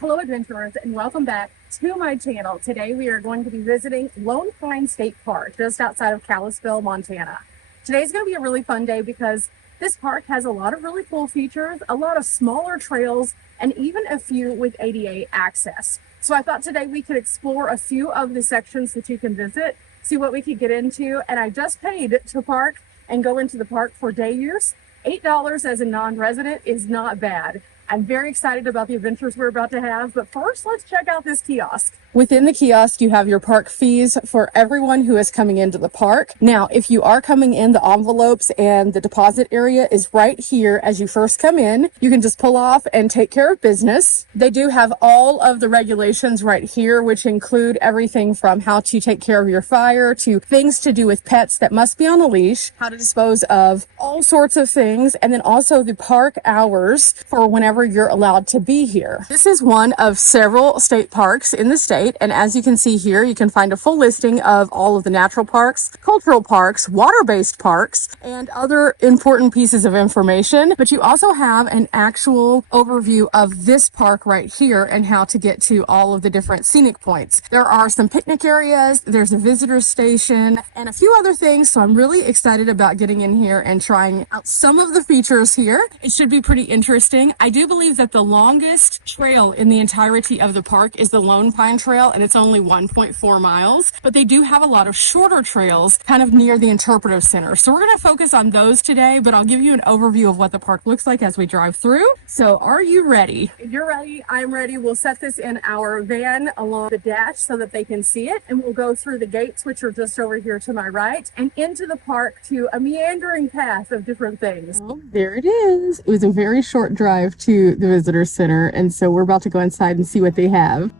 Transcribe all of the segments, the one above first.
Hello adventurers and welcome back to my channel. Today we are going to be visiting Lone Pine State Park just outside of Kalispell, Montana. Today's going to be a really fun day because this park has a lot of really cool features, a lot of smaller trails, and even a few with ADA access. So I thought today we could explore a few of the sections that you can visit, see what we could get into, and I just paid to park and go into the park for day use. $8 as a non-resident is not bad. I'm very excited about the adventures we're about to have, but first let's check out this kiosk. Within the kiosk, you have your park fees for everyone who is coming into the park. Now, if you are coming in, the envelopes and the deposit area is right here as you first come in. You can just pull off and take care of business. They do have all of the regulations right here, which include everything from how to take care of your fire to things to do with pets that must be on a leash, how to dispose of all sorts of things, and then also the park hours for whenever you're allowed to be here. This is one of several state parks in the state, and as you can see here, you can find a full listing of all of the natural parks, cultural parks, water-based parks, and other important pieces of information. But you also have an actual overview of this park right here and how to get to all of the different scenic points. There are some picnic areas, there's a visitor station, and a few other things, so I'm really excited about getting in here and trying out some of the features here. It should be pretty interesting. I do believe that the longest trail in the entirety of the park is the Lone Pine Trail, and it's only 1.4 miles, but they do have a lot of shorter trails kind of near the interpretive center. So we're going to focus on those today, but I'll give you an overview of what the park looks like as we drive through. So are you ready? If you're ready, I'm ready. We'll set this in our van along the dash so that they can see it, and we'll go through the gates, which are just over here to my right, and into the park to a meandering path of different things. Oh, there it is. It was a very short drive to the visitor center, and so we're about to go inside and see what they have.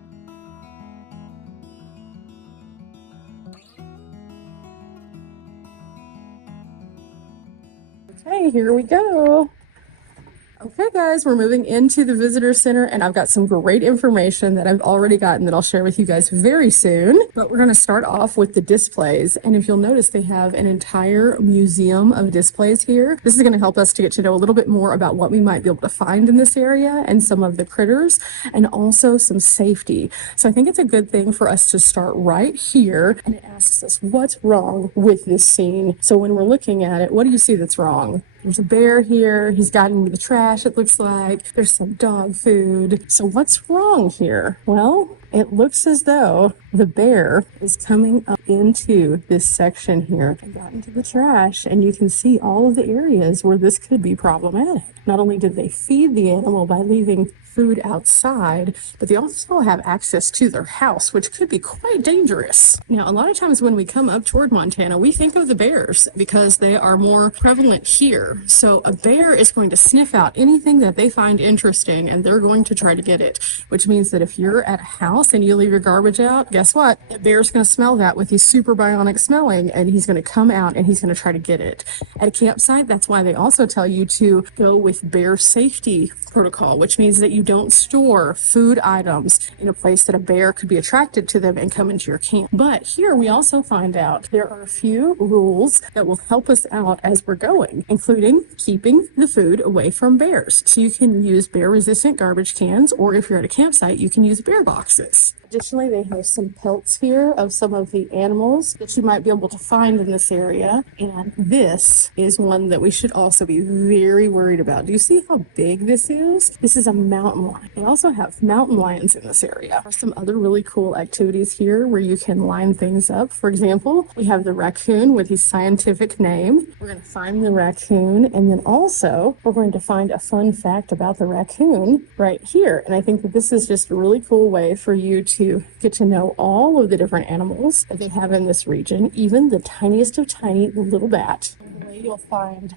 Okay, here we go. Okay guys, we're moving into the visitor center, and I've got some great information that I've already gotten that I'll share with you guys very soon. But we're going to start off with the displays, and if you'll notice, they have an entire museum of displays here. This is going to help us to get to know a little bit more about what we might be able to find in this area and some of the critters, and also some safety. So I think it's a good thing for us to start right here, and it asks us what's wrong with this scene. So when we're looking at it, what do you see that's wrong? There's a bear here. He's gotten into the trash, it looks like. There's some dog food. So what's wrong here? Well, it looks as though the bear is coming up into this section here and got into the trash, and you can see all of the areas where this could be problematic. Not only did they feed the animal by leaving food outside, but they also have access to their house, which could be quite dangerous. Now, a lot of times when we come up toward Montana, we think of the bears because they are more prevalent here. So a bear is going to sniff out anything that they find interesting, and they're going to try to get it, which means that if you're at a house and you leave your garbage out, guess what? The bear's going to smell that with his super bionic smelling, and he's going to come out and he's going to try to get it. At a campsite, that's why they also tell you to go with bear safety protocol, which means that you don't store food items in a place that a bear could be attracted to them and come into your camp. But here we also find out there are a few rules that will help us out as we're going, including keeping the food away from bears. So you can use bear resistant garbage cans, or if you're at a campsite, you can use bear boxes. Additionally, they have some pelts here of some of the animals that you might be able to find in this area. And this is one that we should also be very worried about. Do you see how big this is? This is a mountain lion. They also have mountain lions in this area. There are some other really cool activities here where you can line things up. For example, we have the raccoon with his scientific name. We're going to find the raccoon, and then also we're going to find a fun fact about the raccoon right here. And I think that this is just a really cool way for you to get to know all of the different animals that they have in this region, even the tiniest of tiny little bat. You'll find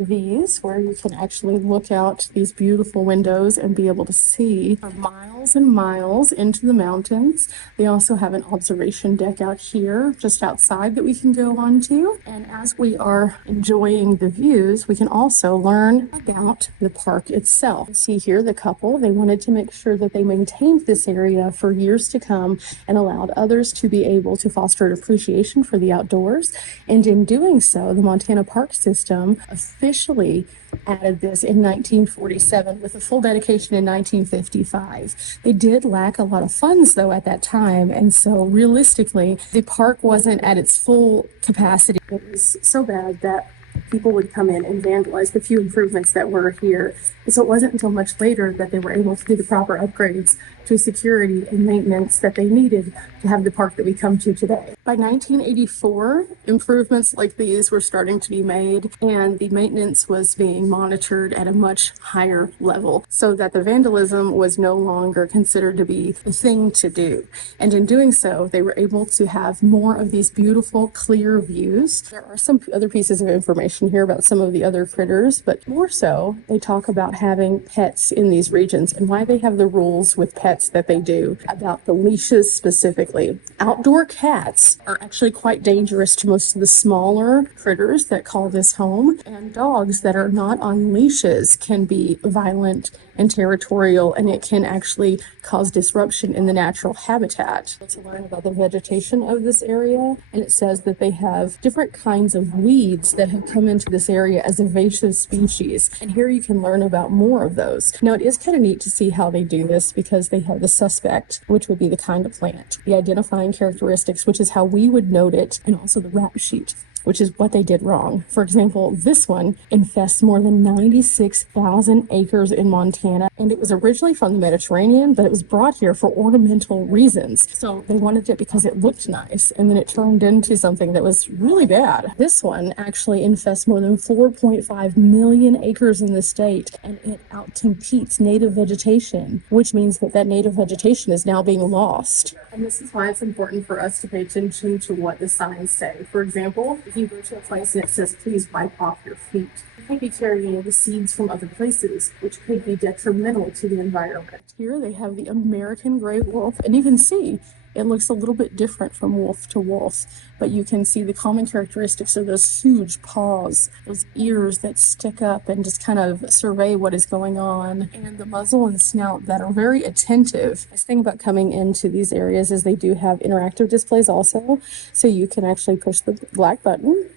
these where you can actually look out these beautiful windows and be able to see for miles and miles into the mountains. They also have an observation deck out here just outside that we can go onto. And as we are enjoying the views, we can also learn about the park itself. See here the couple, they wanted to make sure that they maintained this area for years to come and allowed others to be able to foster an appreciation for the outdoors. And in doing so, the Montana Park System officially added this in 1947 with a full dedication in 1955. They did lack a lot of funds though at that time, and so realistically the park wasn't at its full capacity. It was so bad that people would come in and vandalize the few improvements that were here. And so it wasn't until much later that they were able to do the proper upgrades to security and maintenance that they needed to have the park that we come to today. By 1984, improvements like these were starting to be made, and the maintenance was being monitored at a much higher level so that the vandalism was no longer considered to be the thing to do. And in doing so, they were able to have more of these beautiful, clear views. There are some other pieces of information here about some of the other critters, but more so, they talk about having pets in these regions and why they have the rules with pets that they do about the leashes specifically. Outdoor cats are actually quite dangerous to most of the smaller critters that call this home, and dogs that are not on leashes can be violent and territorial, and it can actually cause disruption in the natural habitat. To learn about the vegetation of this area, and it says that they have different kinds of weeds that have come into this area as invasive species, and here you can learn about more of those. Now, it is kind of neat to see how they do this because they have the suspect, which would be the kind of plant, the identifying characteristics, which is how we would note it, and also the rap sheet, which is what they did wrong. For example, this one infests more than 96,000 acres in Montana, and it was originally from the Mediterranean, but it was brought here for ornamental reasons. So they wanted it because it looked nice, and then it turned into something that was really bad. This one actually infests more than 4.5 million acres in the state, and it outcompetes native vegetation, which means that that native vegetation is now being lost. And this is why it's important for us to pay attention to what the signs say. For example, if you go to a place and it says, please wipe off your feet, you can't be carrying the seeds from other places, which could be detrimental to the environment. Here they have the American gray wolf, and you can see it looks a little bit different from wolf to wolf, but you can see the common characteristics of those huge paws, those ears that stick up and just kind of survey what is going on, and the muzzle and snout that are very attentive. The thing about coming into these areas is they do have interactive displays also, so you can actually push the black button.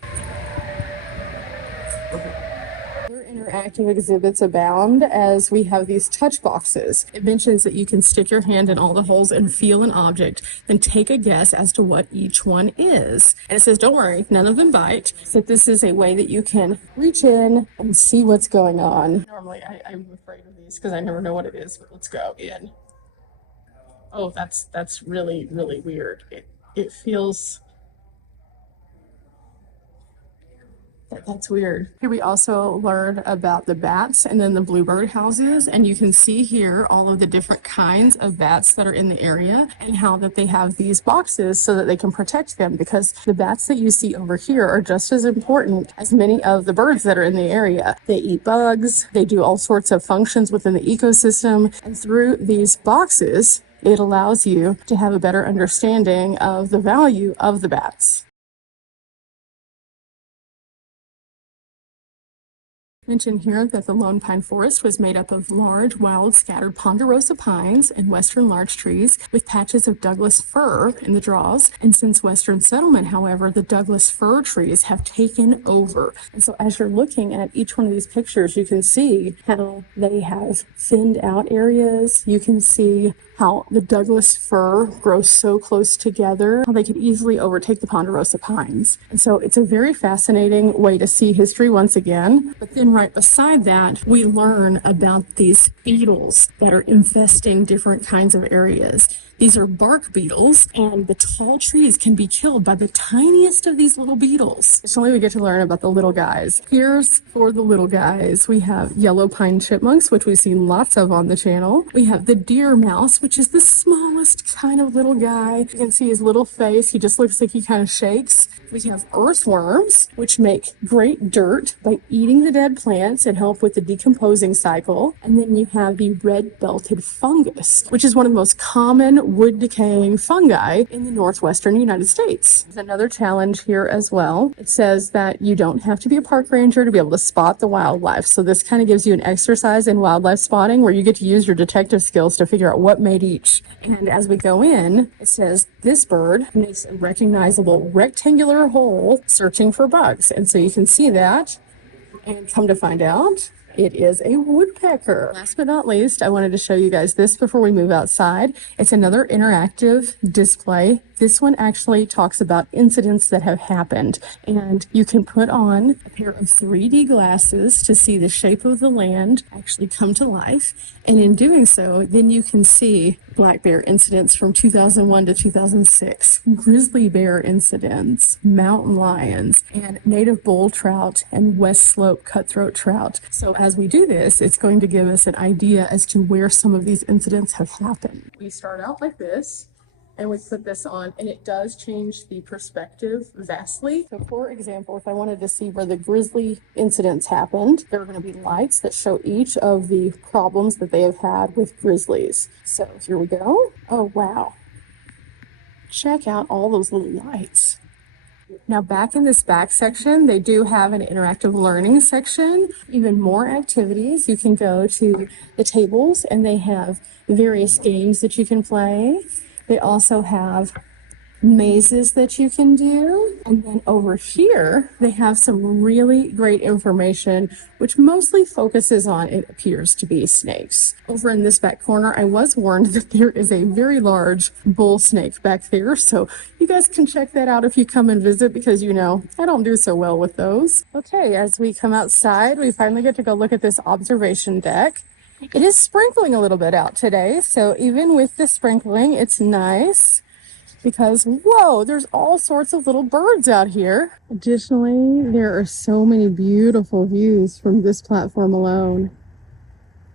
Interactive exhibits abound as we have these touch boxes. It mentions that you can stick your hand in all the holes and feel an object, then take a guess as to what each one is. And it says, don't worry, none of them bite. So this is a way that you can reach in and see what's going on. Normally, I'm afraid of these because I never know what it is, but let's go in. Oh, that's really, really weird. It feels... That's weird. Here we also learn about the bats and then the bluebird houses, and you can see here all of the different kinds of bats that are in the area and how that they have these boxes so that they can protect them, because the bats that you see over here are just as important as many of the birds that are in the area. They eat bugs, they do all sorts of functions within the ecosystem, and through these boxes it allows you to have a better understanding of the value of the bats. Mention here that the Lone Pine Forest was made up of large, wild, scattered Ponderosa pines and western larch trees with patches of Douglas fir in the draws. And since western settlement, however, the Douglas fir trees have taken over. And so as you're looking at each one of these pictures, you can see how they have thinned out areas. You can see how the Douglas fir grows so close together, how they could easily overtake the Ponderosa pines. And so it's a very fascinating way to see history once again. But then right beside that, we learn about these beetles that are infesting different kinds of areas. These are bark beetles, and the tall trees can be killed by the tiniest of these little beetles. Additionally, we get to learn about the little guys. Here's for the little guys. We have yellow pine chipmunks, which we've seen lots of on the channel. We have the deer mouse, which is the smallest kind of little guy. You can see his little face. He just looks like he kind of shakes. We have earthworms, which make great dirt by eating the dead plants and help with the decomposing cycle. And then you have the red-belted fungus, which is one of the most common wood-decaying fungi in the northwestern United States. There's another challenge here as well. It says that you don't have to be a park ranger to be able to spot the wildlife. So this kind of gives you an exercise in wildlife spotting where you get to use your detective skills to figure out what made each. And as we go in, it says this bird makes a recognizable rectangular hole searching for bugs. And so you can see that. And come to find out, it is a woodpecker. Last but not least, I wanted to show you guys this before we move outside. It's another interactive display. This one actually talks about incidents that have happened, and you can put on a pair of 3D glasses to see the shape of the land actually come to life. And in doing so, then you can see black bear incidents from 2001 to 2006, grizzly bear incidents, mountain lions, and native bull trout and west slope cutthroat trout. So as we do this, it's going to give us an idea as to where some of these incidents have happened. We start out like this, and we put this on, and it does change the perspective vastly. So for example, if I wanted to see where the grizzly incidents happened, there are going to be lights that show each of the problems that they have had with grizzlies. So here we go. Oh, wow. Check out all those little lights. Now back in this back section, they do have an interactive learning section, even more activities. You can go to the tables and they have various games that you can play. They also have mazes that you can do. And then over here, they have some really great information, which mostly focuses on, it appears to be, snakes. Over in this back corner, I was warned that there is a very large bull snake back there. So you guys can check that out if you come and visit, because you know, I don't do so well with those. Okay, as we come outside, we finally get to go look at this observation deck. It is sprinkling a little bit out today, so even with the sprinkling, it's nice because, whoa, there's all sorts of little birds out here. Additionally, there are so many beautiful views from this platform alone.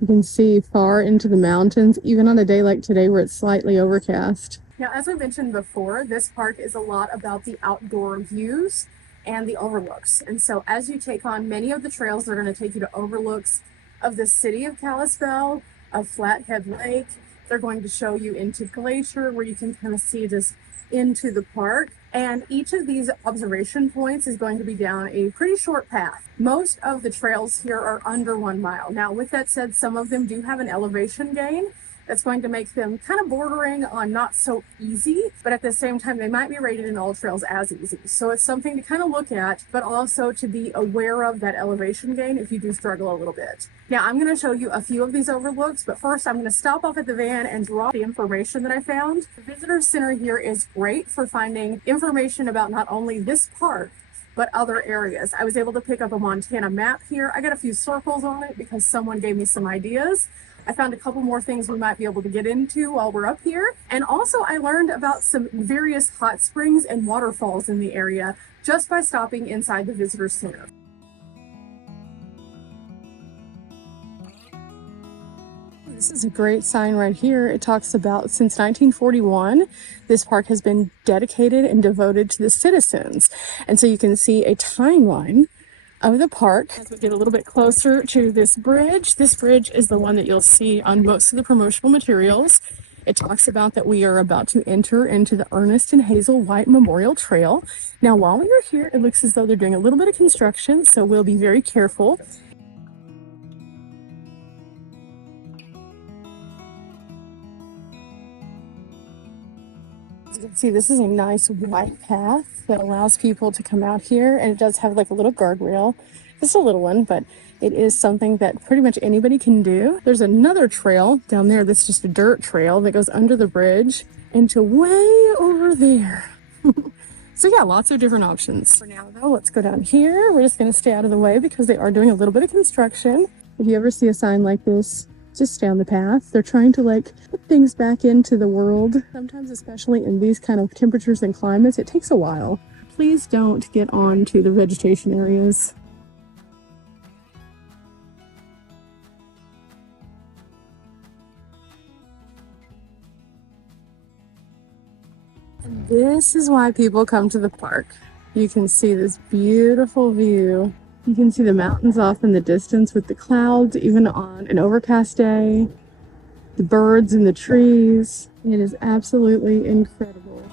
You can see far into the mountains, even on a day like today where it's slightly overcast. Now, as I mentioned before, this park is a lot about the outdoor views and the overlooks. And so as you take on many of the trails, they're going to take you to overlooks of the city of Kalispell, of Flathead Lake. They're going to show you into Glacier, where you can kind of see this into the park. And each of these observation points is going to be down a pretty short path. Most of the trails here are under 1 mile. Now, with that said, some of them do have an elevation gain that's going to make them kind of bordering on not so easy, but at the same time, they might be rated in all trails as easy. So it's something to kind of look at, but also to be aware of that elevation gain if you do struggle a little bit. Now, I'm going to show you a few of these overlooks, but first I'm going to stop off at the van and drop the information that I found. The visitor center here is great for finding information about not only this park, but other areas. I was able to pick up a Montana map here. I got a few circles on it because someone gave me some ideas. I found a couple more things we might be able to get into while we're up here. And also I learned about some various hot springs and waterfalls in the area just by stopping inside the visitor center. This is a great sign right here. It talks about since 1941, this park has been dedicated and devoted to the citizens. And so you can see a timeline of the park. As we get a little bit closer to this bridge is the one that you'll see on most of the promotional materials. It talks about that we are about to enter into the Ernest and Hazel White Memorial Trail. Now, while we are here, it looks as though they're doing a little bit of construction, so we'll be very careful. As you can see, this is a nice white path that allows people to come out here, and it does have like a little guardrail. It's a little one, but it is something that pretty much anybody can do. There's another trail down there that's just a dirt trail that goes under the bridge into way over there. So yeah, lots of different options. For now though, let's go down here. We're just going to stay out of the way because they are doing a little bit of construction. If you ever see a sign like this, just stay on the path. They're trying to like put things back into the world. Sometimes, especially in these kind of temperatures and climates, it takes a while. Please don't get on to the vegetation areas. And this is why people come to the park. You can see this beautiful view. You can see the mountains off in the distance with the clouds, even on an overcast day. The birds in the trees. It is absolutely incredible.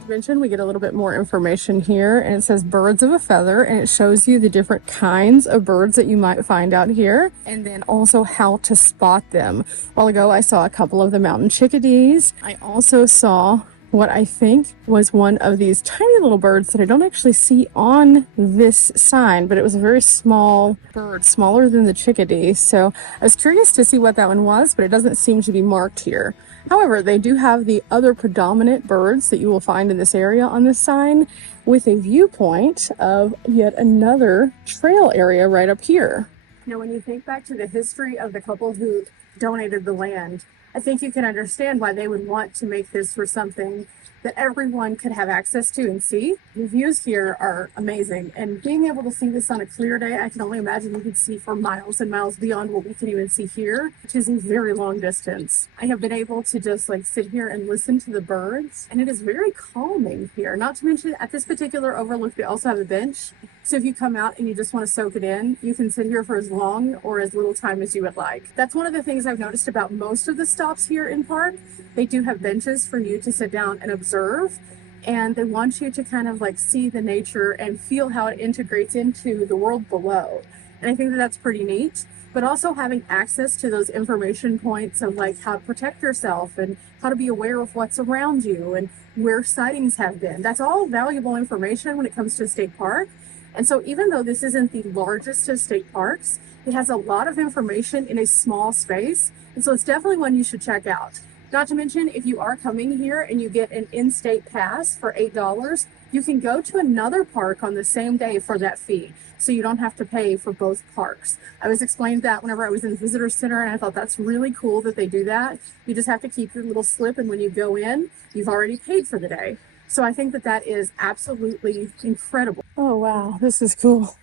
As mentioned, we get a little bit more information here, and it says birds of a feather, and it shows you the different kinds of birds that you might find out here, and then also how to spot them. A while ago, I saw a couple of the mountain chickadees. I also saw what I think was one of these tiny little birds that I don't actually see on this sign, but it was a very small bird, smaller than the chickadee. So I was curious to see what that one was, but it doesn't seem to be marked here. However, they do have the other predominant birds that you will find in this area on this sign, with a viewpoint of yet another trail area right up here. Now, when you think back to the history of the couple who donated the land, I think you can understand why they would want to make this for something that everyone could have access to and see. The views here are amazing, and being able to see this on a clear day, I can only imagine you could see for miles and miles beyond what we can even see here, which is a very long distance. I have been able to just like sit here and listen to the birds, and it is very calming here. Not to mention, at this particular overlook, they also have a bench. So if you come out and you just want to soak it in, you can sit here for as long or as little time as you would like. That's one of the things I've noticed about most of the stops here in park. They do have benches for you to sit down and observe, and they want you to kind of like see the nature and feel how it integrates into the world below. And I think that that's pretty neat. But also having access to those information points of like how to protect yourself and how to be aware of what's around you and where sightings have been. That's all valuable information when it comes to a state park. And so even though this isn't the largest of state parks, it has a lot of information in a small space. And so it's definitely one you should check out. Not to mention, if you are coming here and you get an in-state pass for $8, you can go to another park on the same day for that fee. So you don't have to pay for both parks. I was explained that whenever I was in the visitor center, and I thought that's really cool that they do that. You just have to keep your little slip, and when you go in, you've already paid for the day. So I think that that is absolutely incredible. Oh, wow, this is cool.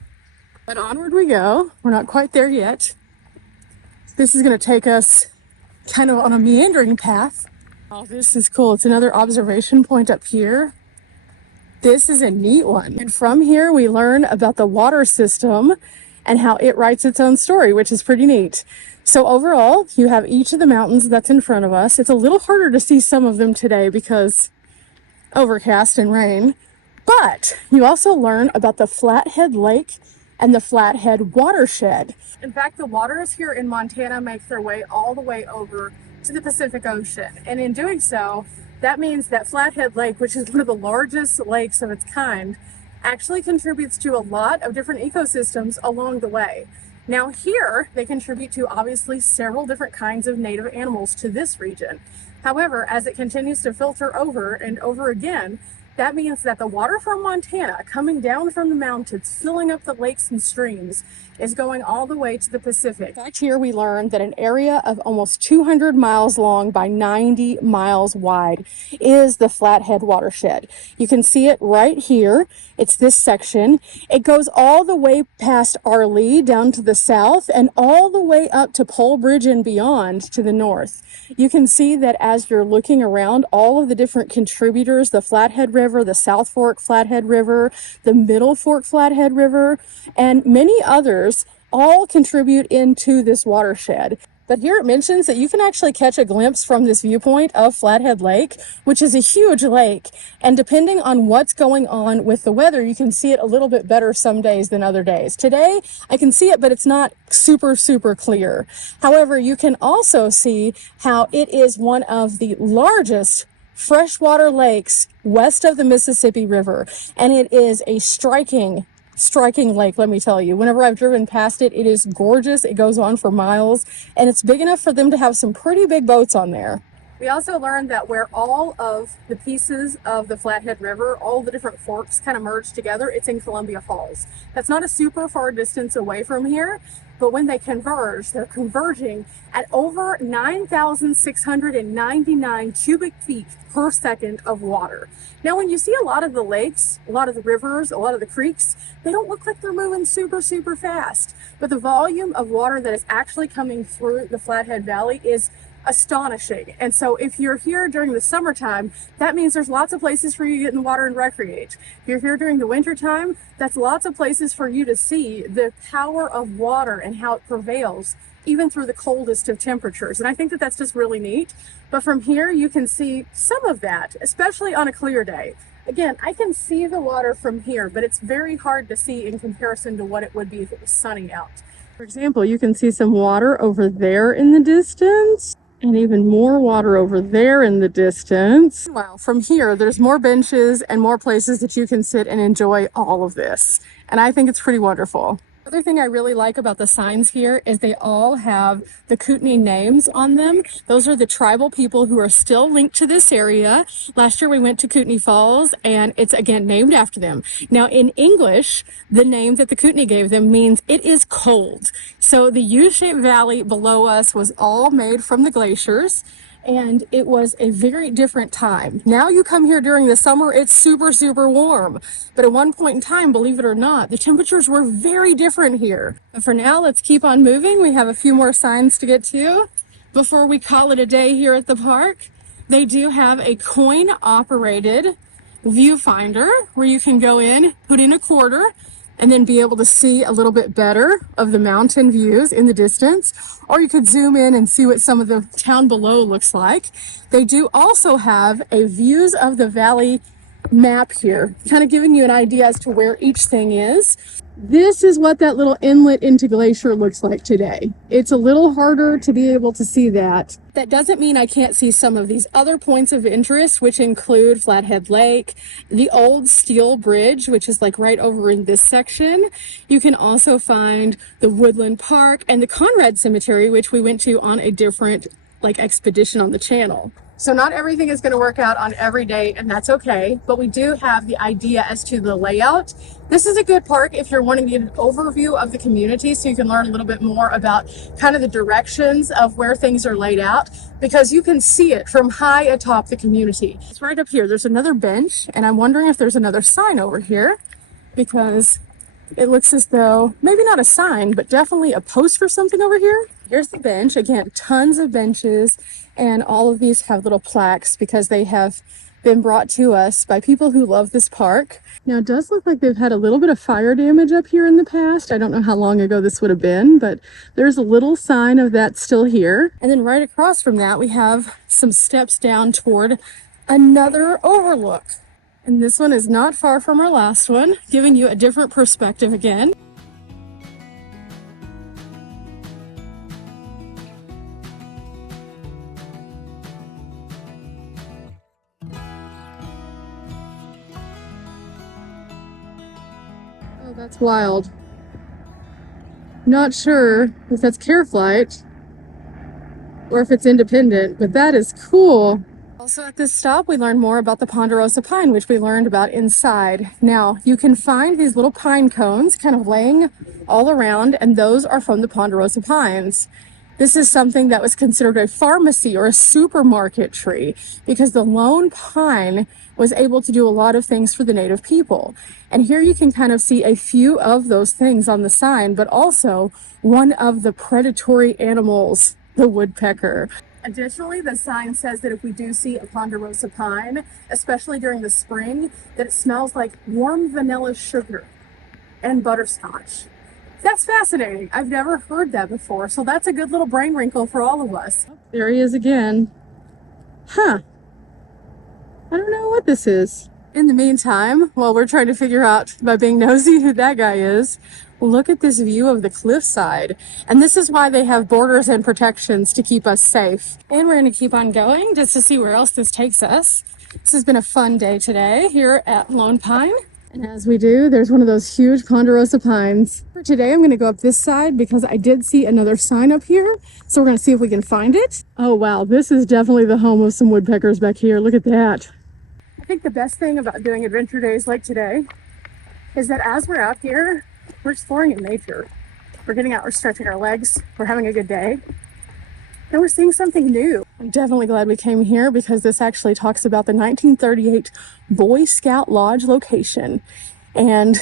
But onward we go. We're not quite there yet. This is going to take us kind of on a meandering path. Oh, this is cool. It's another observation point up here. This is a neat one. And from here, we learn about the water system and how it writes its own story, which is pretty neat. So overall, you have each of the mountains that's in front of us. It's a little harder to see some of them today because overcast and rain, but you also learn about the Flathead Lake and the Flathead Watershed. In fact, the waters here in Montana make their way all the way over to the Pacific Ocean. And in doing so, that means that Flathead Lake, which is one of the largest lakes of its kind, actually contributes to a lot of different ecosystems along the way. Now here, they contribute to obviously several different kinds of native animals to this region. However, as it continues to filter over and over again, that means that the water from Montana coming down from the mountains, filling up the lakes and streams, is going all the way to the Pacific. Back here we learned that an area of almost 200 miles long by 90 miles wide is the Flathead Watershed. You can see it right here. It's this section. It goes all the way past Arlee down to the south and all the way up to Pole Bridge and beyond to the north. You can see that as you're looking around, all of the different contributors, the Flathead River, the South Fork Flathead River, the Middle Fork Flathead River, and many others all contribute into this watershed. But here it mentions that you can actually catch a glimpse from this viewpoint of Flathead Lake, which is a huge lake. And depending on what's going on with the weather, you can see it a little bit better some days than other days. Today, I can see it, but it's not super clear. However, you can also see how it is one of the largest freshwater lakes west of the Mississippi River. And it is a striking lake, let me tell you. Whenever I've driven past it, it is gorgeous. It goes on for miles, and it's big enough for them to have some pretty big boats on there. We also learned that where all of the pieces of the Flathead River, all the different forks kind of merge together, it's in Columbia Falls. That's not a super far distance away from here, but when they converge, they're converging at over 9,699 cubic feet per second of water. Now, when you see a lot of the lakes, a lot of the rivers, a lot of the creeks, they don't look like they're moving super fast. But the volume of water that is actually coming through the Flathead Valley is astonishing. And so if you're here during the summertime, that means there's lots of places for you to get in the water and recreate. If you're here during the winter time, that's lots of places for you to see the power of water and how it prevails even through the coldest of temperatures. And I think that that's just really neat. But from here, you can see some of that, especially on a clear day. Again, I can see the water from here, but it's very hard to see in comparison to what it would be if it was sunny out. For example, you can see some water over there in the distance. And even more water over there in the distance. Wow, from here, there's more benches and more places that you can sit and enjoy all of this. And I think it's pretty wonderful. Other thing I really like about the signs here is they all have the Kootenai names on them. Those are the tribal people who are still linked to this area. Last year we went to Kootenai Falls and it's again named after them. Now in English, the name that the Kootenai gave them means it is cold. So the U-shaped valley below us was all made from the glaciers. And it was a very different time. Now you come here during the summer, it's super, super warm. But at one point in time, believe it or not, the temperatures were very different here. But for now, let's keep on moving. We have a few more signs to get to before we call it a day here at the park. They do have a coin-operated viewfinder where you can go in, put in a quarter, and then be able to see a little bit better of the mountain views in the distance. Or you could zoom in and see what some of the town below looks like. They do also have a views of the valley map here, kind of giving you an idea as to where each thing is. This is what that little inlet into Glacier looks like today. It's a little harder to be able to see that. That doesn't mean I can't see some of these other points of interest, which include Flathead Lake, the old steel bridge, which is like right over in this section. You can also find the Woodland Park and the Conrad Cemetery, which we went to on a different expedition on the channel. So not everything is going to work out on every day, and that's okay, but we do have the idea as to the layout. This is a good park if you're wanting to get an overview of the community so you can learn a little bit more about kind of the directions of where things are laid out, because you can see it from high atop the community. It's right up here. There's another bench, and I'm wondering if there's another sign over here, because it looks as though maybe not a sign, but definitely a post for something over here. Here's the bench. Again, tons of benches, and all of these have little plaques because they have been brought to us by people who love this park. Now, it does look like they've had a little bit of fire damage up here in the past. I don't know how long ago this would have been, but there's a little sign of that still here. And then right across from that, we have some steps down toward another overlook. And this one is not far from our last one, giving you a different perspective again. Oh, that's wild. Not sure if that's care flight or if it's independent, but that is cool. Also at this stop, we learned more about the Ponderosa pine, which we learned about inside. Now, you can find these little pine cones kind of laying all around, and those are from the Ponderosa pines. This is something that was considered a pharmacy or a supermarket tree because the lone pine was able to do a lot of things for the native people. And here you can kind of see a few of those things on the sign, but also one of the predatory animals, the woodpecker. Additionally, the sign says that if we do see a Ponderosa pine, especially during the spring, that it smells like warm vanilla sugar and butterscotch. That's fascinating. I've never heard that before, so that's a good little brain wrinkle for all of us. There he is again. Huh. I don't know what this is. In the meantime, while we're trying to figure out by being nosy who that guy is, look at this view of the cliffside. And this is why they have borders and protections to keep us safe. And we're going to keep on going just to see where else this takes us. This has been a fun day today here at Lone Pine. And as we do, there's one of those huge Ponderosa pines. For today, I'm going to go up this side because I did see another sign up here. So we're going to see if we can find it. Oh, wow. This is definitely the home of some woodpeckers back here. Look at that. I think the best thing about doing adventure days like today is that as we're out here, we're exploring in nature. We're getting out, we're stretching our legs, we're having a good day, and we're seeing something new. I'm definitely glad we came here because this actually talks about the 1938 Boy Scout Lodge location. And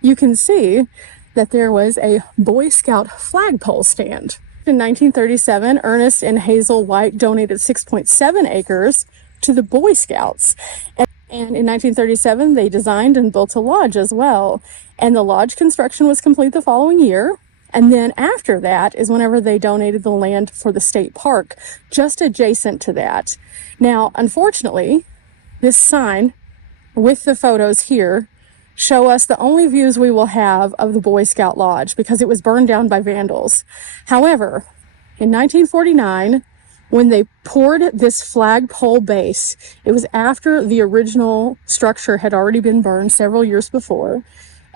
you can see that there was a Boy Scout flagpole stand. In 1937, Ernest and Hazel White donated 6.7 acres to the Boy Scouts. And in 1937, they designed and built a lodge as well. And the lodge construction was complete the following year. And then after that is whenever they donated the land for the state park, just adjacent to that. Now, unfortunately, this sign with the photos here show us the only views we will have of the Boy Scout Lodge because it was burned down by vandals. However, in 1949, when they poured this flagpole base, it was after the original structure had already been burned several years before.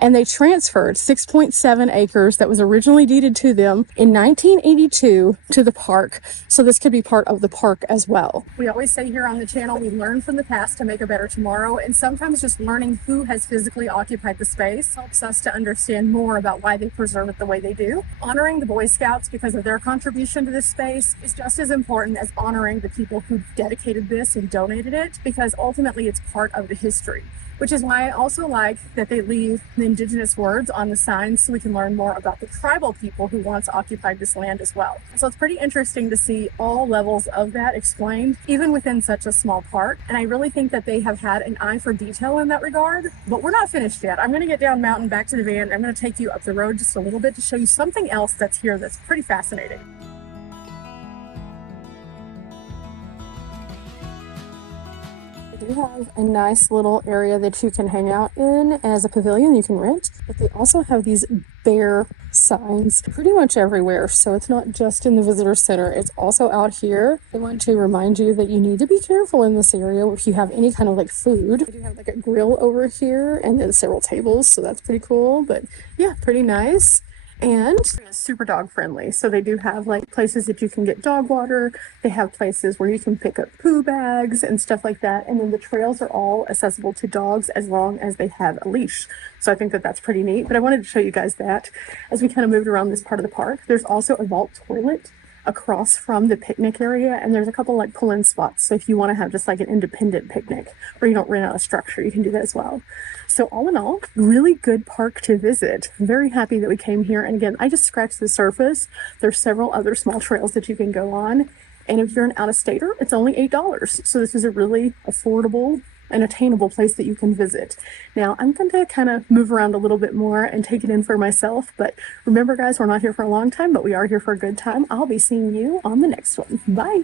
And they transferred 6.7 acres that was originally deeded to them in 1982 to the park. So this could be part of the park as well. We always say here on the channel, we learn from the past to make a better tomorrow. And sometimes just learning who has physically occupied the space helps us to understand more about why they preserve it the way they do. Honoring the Boy Scouts because of their contribution to this space is just as important as honoring the people who dedicated this and donated it, because ultimately it's part of the history. Which is why I also like that they leave the indigenous words on the signs so we can learn more about the tribal people who once occupied this land as well. So it's pretty interesting to see all levels of that explained, even within such a small park. And I really think that they have had an eye for detail in that regard, but we're not finished yet. I'm gonna get down mountain back to the van. I'm gonna take you up the road just a little bit to show you something else that's here that's pretty fascinating. They have a nice little area that you can hang out in as a pavilion you can rent, but they also have these bear signs pretty much everywhere. So it's not just in the visitor center, it's also out here. They want to remind you that you need to be careful in this area if you have any kind of like food. They do have like a grill over here and then several tables, so that's pretty cool. But yeah, pretty nice. And super dog friendly. So they do have like places that you can get dog water. They have places where you can pick up poo bags and stuff like that. And then the trails are all accessible to dogs as long as they have a leash. So I think that that's pretty neat. But I wanted to show you guys that as we kind of moved around this part of the park. There's also a vault toilet across from the picnic area, and there's a couple like pull-in spots, so if you want to have just like an independent picnic where you don't rent out a structure, you can do that as well. So all in all, really good park to visit. I'm very happy that we came here, and again, I just scratched the surface. There's several other small trails that you can go on, and if you're an out-of-stater, it's only $8. So this is a really affordable an attainable place that you can visit. Now, I'm going to kind of move around a little bit more and take it in for myself, but remember guys, we're not here for a long time, but we are here for a good time. I'll be seeing you on the next one. Bye.